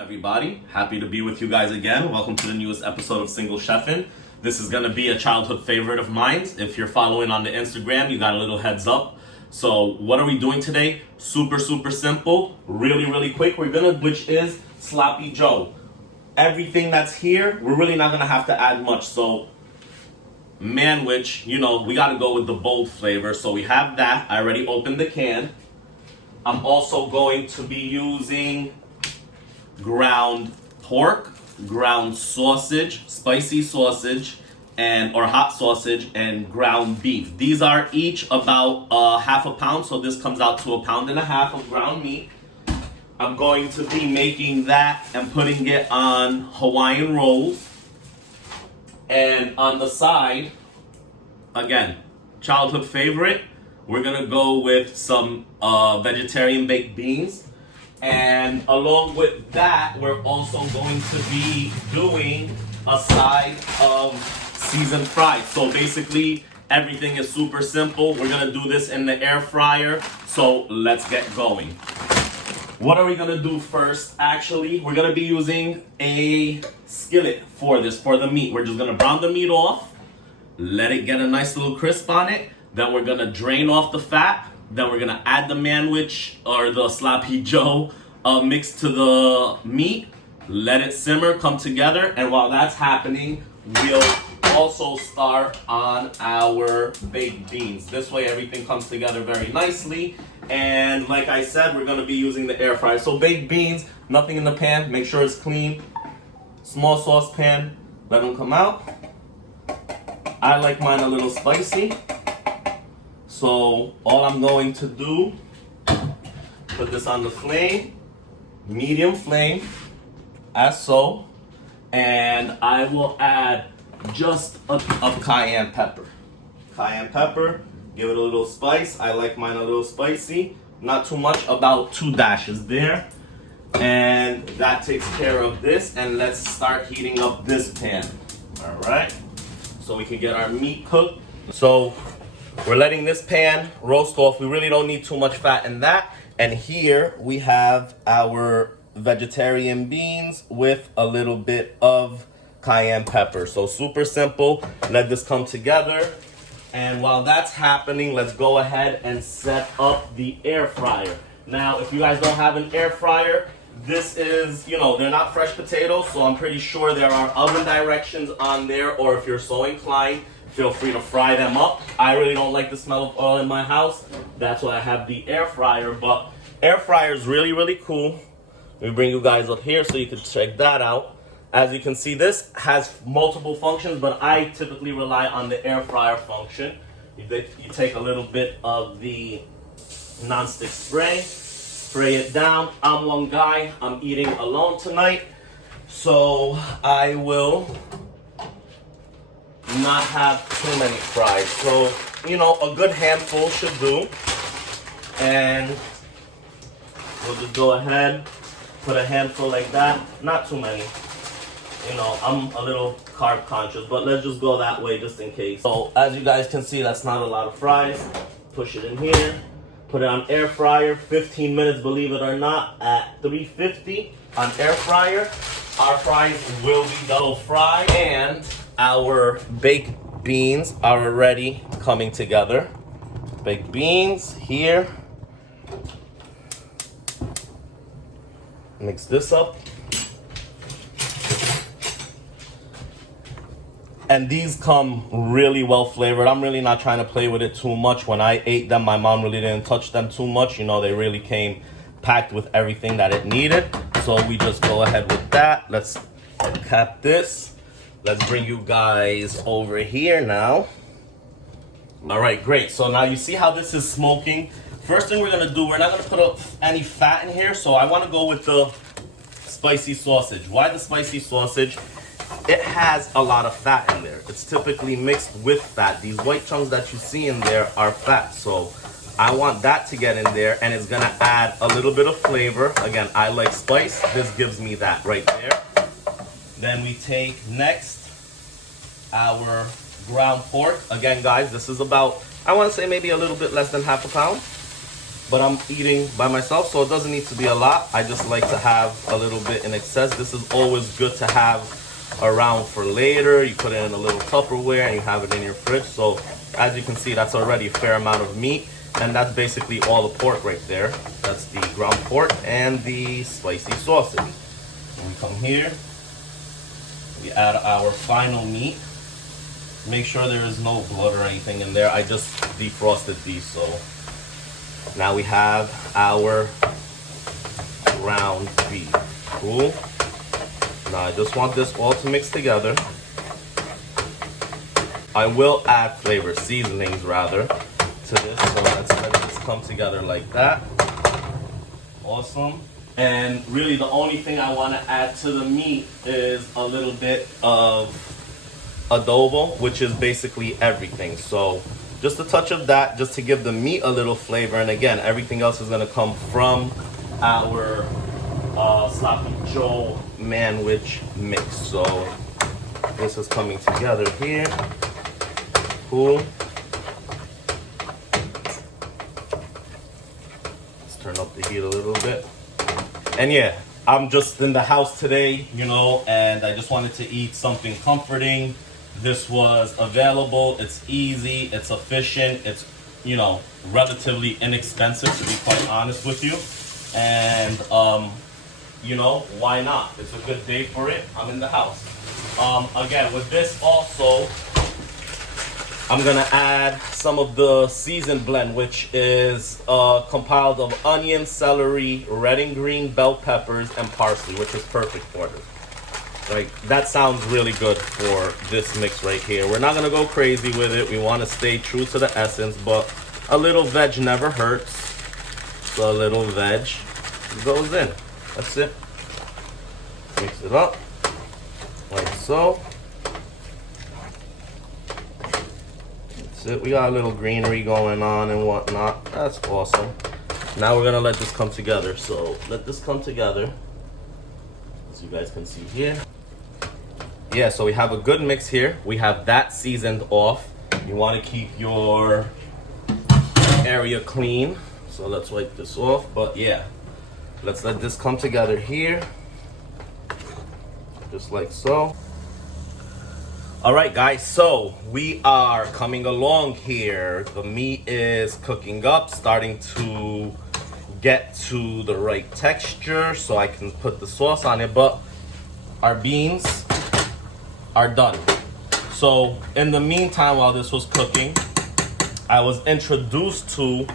Everybody, happy to be with you guys again. Welcome to the newest episode of Single Chefin'. This is gonna be a childhood favorite of mine. If you're following on the Instagram, you got a little heads up. So what are we doing today? Super simple, really quick. Which is Sloppy Joe. Everything that's here, we're really not gonna have to add much. So MANWICH, we gotta go with the bold flavor. So we have that. I already opened the can. I'm also going to be using ground pork, ground sausage, spicy sausage, or hot sausage, and ground beef. These are each about half a pound, so this comes out to 1.5 pounds of ground meat. I'm going to be making that and putting it on Hawaiian rolls. And on the side, again, childhood favorite, we're gonna go with some vegetarian baked beans. And along with that, we're also going to be doing a side of seasoned fries. So basically, everything is super simple. We're gonna do this in the air fryer. So let's get going. What are we gonna do first? Actually, we're gonna be using a skillet for the meat. We're just gonna brown the meat off, let it get a nice little crisp on it. Then we're gonna drain off the fat. Then we're gonna add the MANWICH or the Sloppy Joe mix to the meat. Let it simmer, come together, and while that's happening, we'll also start on our baked beans. This way everything comes together very nicely. And like I said, we're gonna be using the air fryer. So baked beans, nothing in the pan, make sure it's clean. Small saucepan, let them come out. I like mine a little spicy. So all I'm going to do, put this on the flame, medium flame, as so, and I will add just a cayenne pepper. Cayenne pepper, give it a little spice. I like mine a little spicy, not too much, about 2 dashes there. And that takes care of this, and let's start heating up this pan. All right, so we can get our meat cooked. So we're letting this pan roast off. We really don't need too much fat in that. And here we have our vegetarian beans with a little bit of cayenne pepper. So super simple. Let this come together. And while that's happening, let's go ahead and set up the air fryer. Now, if you guys don't have an air fryer, this is, they're not fresh potatoes, so I'm pretty sure there are oven directions on there, or if you're so inclined, feel free to fry them up. I really don't like the smell of oil in my house. That's why I have the air fryer. But air fryer is really cool. Let me bring you guys up here so you can check that out. As you can see, this has multiple functions, but I typically rely on the air fryer function. You take a little bit of the nonstick spray it down. I'm one guy. I'm eating alone tonight, so I will not have too many fries. So, a good handful should do. And we'll just go ahead, put a handful like that. Not too many. I'm a little carb conscious, but let's just go that way just in case. So, as you guys can see, that's not a lot of fries. Push it in here. Put it on air fryer, 15 minutes, believe it or not, at 350 on air fryer. Our fries will be double fried, and our baked beans are already coming together. Baked beans here. Mix this up. And these come really well flavored. I'm really not trying to play with it too much. When I ate them, my mom really didn't touch them too much. They really came packed with everything that it needed. So we just go ahead with that. Let's cap this. Let's bring you guys over here now. All right, great. So now you see how this is smoking. First thing we're gonna do, we're not gonna put any fat in here. So I wanna go with the spicy sausage. Why the spicy sausage? It has a lot of fat in there. It's typically mixed with fat. These white chunks that you see in there are fat. So I want that to get in there, and it's gonna add a little bit of flavor. Again, I like spice. This gives me that right there. Then we take next our ground pork. Again, guys, this is about, I wanna say maybe a little bit less than half a pound. but I'm eating by myself, so it doesn't need to be a lot. I just like to have a little bit in excess. This is always good to have around for later. You put it in a little Tupperware and you have it in your fridge. So as you can see, that's already a fair amount of meat, and that's basically all the pork right there. That's the ground pork and the spicy sausage. And we come here, we add our final meat. Make sure there is no blood or anything in there. I just defrosted these, so now we have our ground beef. Cool. Now I just want this all to mix together. I will add flavor seasonings rather to this, so let's let this come together like that. Awesome. And really the only thing I want to add to the meat is a little bit of adobo, which is basically everything. So just a touch of that just to give the meat a little flavor, and again, everything else is going to come from our Sloppy Joe MANWICH mix. So this is coming together here. Cool. Let's turn up the heat a little bit. And yeah, I'm just in the house today, you know, and I just wanted to eat something comforting. This was available. It's easy, it's efficient, it's, you know, relatively inexpensive, to be quite honest with you. And you know, why not? It's a good day for it. I'm in the house. Again, with this also, I'm gonna add some of the seasoned blend, which is compiled of onion, celery, red and green bell peppers, and parsley, which is perfect for this. Like, that sounds really good for this mix right here. We're not gonna go crazy with it. We wanna stay true to the essence, but a little veg never hurts. So a little veg goes in. That's it. Mix it up, like so. That's it. We got a little greenery going on and whatnot. That's awesome. Now we're gonna let this come together. So let this come together, as you guys can see here. Yeah, so we have a good mix here. We have that seasoned off. You want to keep your area clean, so let's wipe this off. But yeah, let's let this come together here, just like so. All right, guys, so we are coming along here. The meat is cooking up, starting to get to the right texture so I can put the sauce on it, but our beans are done. So in the meantime, while this was cooking, I was introduced to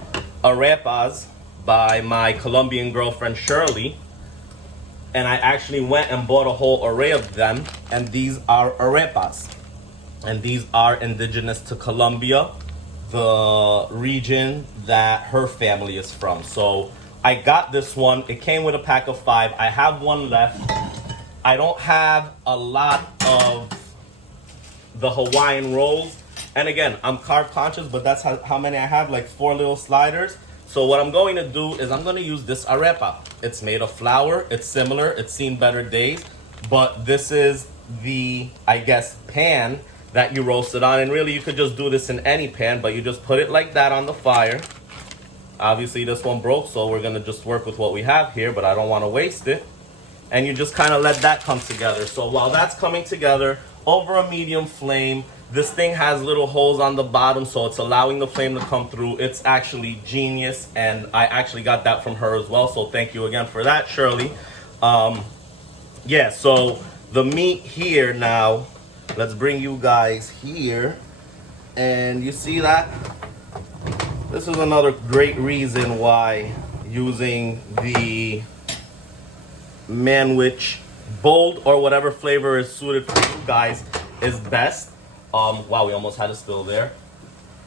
arepas by my Colombian girlfriend Shirley, and I actually went and bought a whole array of them, and these are arepas, and these are indigenous to Colombia, the region that her family is from. So I got this one. It came with a pack of 5. I have one left. I don't have a lot of the Hawaiian rolls, and again, I'm carb conscious, but that's how many I have, like 4 little sliders. So what I'm going to do is I'm going to use this arepa. It's made of flour. It's similar. It's seen better days. But this is the, I guess, pan that you roast it on. And really, you could just do this in any pan, but you just put it like that on the fire. Obviously, this one broke, so we're going to just work with what we have here, but I don't want to waste it. And you just kind of let that come together. So while that's coming together, over a medium flame, this thing has little holes on the bottom, so it's allowing the flame to come through. It's actually genius, and I actually got that from her as well, so thank you again for that, Shirley. Yeah, so the meat here now, let's bring you guys here, and you see that? This is another great reason why using the MANWICH bold or whatever flavor is suited for you guys is best. Wow, we almost had a spill there.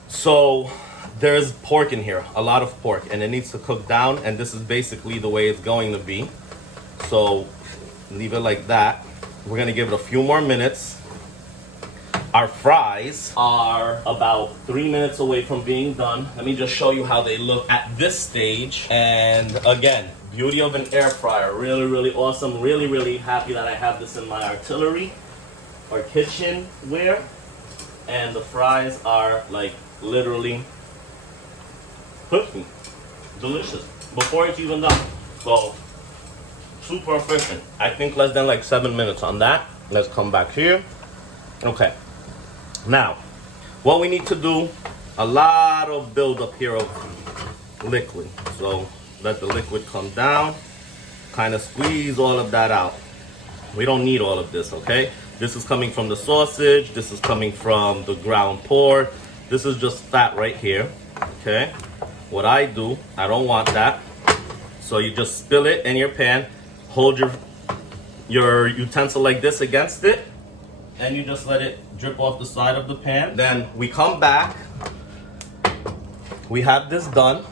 So there's pork in here, a lot of pork, and it needs to cook down, and this is basically the way it's going to be. So leave it like that. We're gonna give it a few more minutes. Our fries are about 3 minutes away from being done. Let me just show you how they look at this stage. And again, beauty of an air fryer, really, really awesome. Really, really happy that I have this in my artillery or kitchenware. And the fries are like literally cooking. delicious before it's even done. So super efficient. I think less than like 7 minutes on that. Let's come back here. Okay. Now, what we need to do, a lot of buildup here of liquid. So let the liquid come down, kind of squeeze all of that out. We don't need all of this, okay? This is coming from the sausage. This is coming from the ground pork. This is just fat right here, okay? What I do, I don't want that. So you just spill it in your pan, hold your utensil like this against it, and you just let it drip off the side of the pan. Then we come back. We have this done.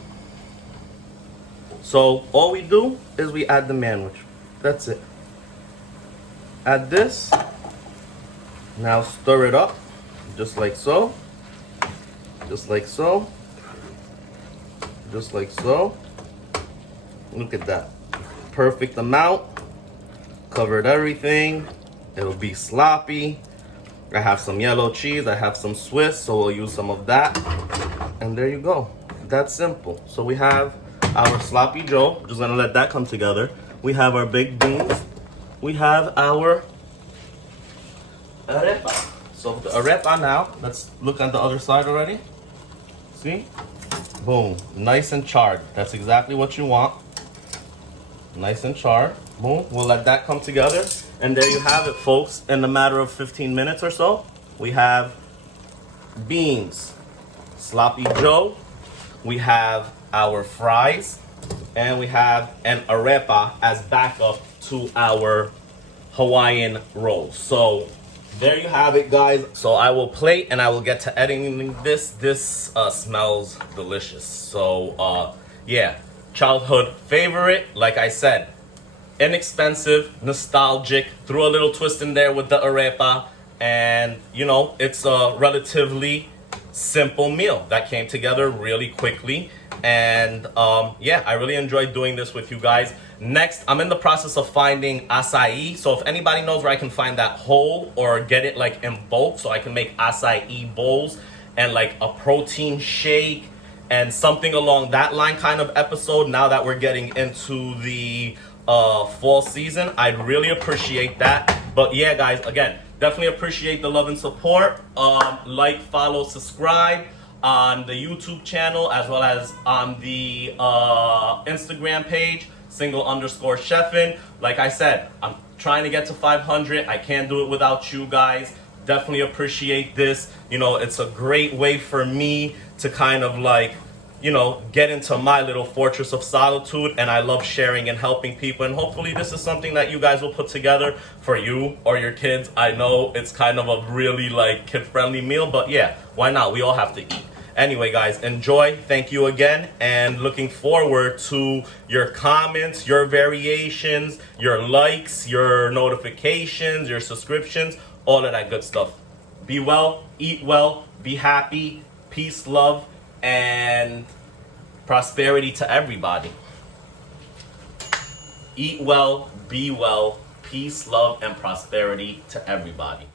So all we do is we add the MANWICH. That's it. Add this. Now stir it up, just like so. Just like so. Just like so. Look at that. Perfect amount. Covered everything. It'll be sloppy. I have some yellow cheese. I have some Swiss, so we'll use some of that. And there you go. That's simple. So we have our sloppy joe. Just gonna let that come together. We have our baked beans. We have our arepa. So the arepa now, let's look on the other side already. See? Boom. Nice and charred. That's exactly what you want. Nice and charred. Boom. We'll let that come together. And there you have it, folks. In a matter of 15 minutes or so, we have beans, sloppy joe, we have our fries, and we have an arepa as backup to our Hawaiian rolls. So there you have it, guys. So I will plate and I will get to editing this. This smells delicious. So yeah, childhood favorite. Like I said, inexpensive, nostalgic, threw a little twist in there with the arepa, and you know, it's a relatively simple meal that came together really quickly. And yeah, I really enjoyed doing this with you guys. Next, I'm in the process of finding acai. So if anybody knows where I can find that whole or get it like in bulk, so I can make acai bowls and like a protein shake and something along that line kind of episode, now that we're getting into the fall season, I'd really appreciate that. But yeah, guys, again, definitely appreciate the love and support. Like, follow, subscribe on the YouTube channel, as well as on the Instagram page, _chefin. Like I said, I'm trying to get to 500. I can't do it without you guys. Definitely appreciate this. You know, it's a great way for me to kind of like, you know, get into my little fortress of solitude, and I love sharing and helping people, and hopefully this is something that you guys will put together for you or your kids. I know it's kind of a really like kid-friendly meal, but yeah, why not? We all have to eat. Anyway, guys, enjoy. Thank you again, and looking forward to your comments, your variations, your likes, your notifications, your subscriptions, all of that good stuff. Be well, eat well, be happy, peace, love, and prosperity to everybody. Eat well, be well, peace, love, and prosperity to everybody.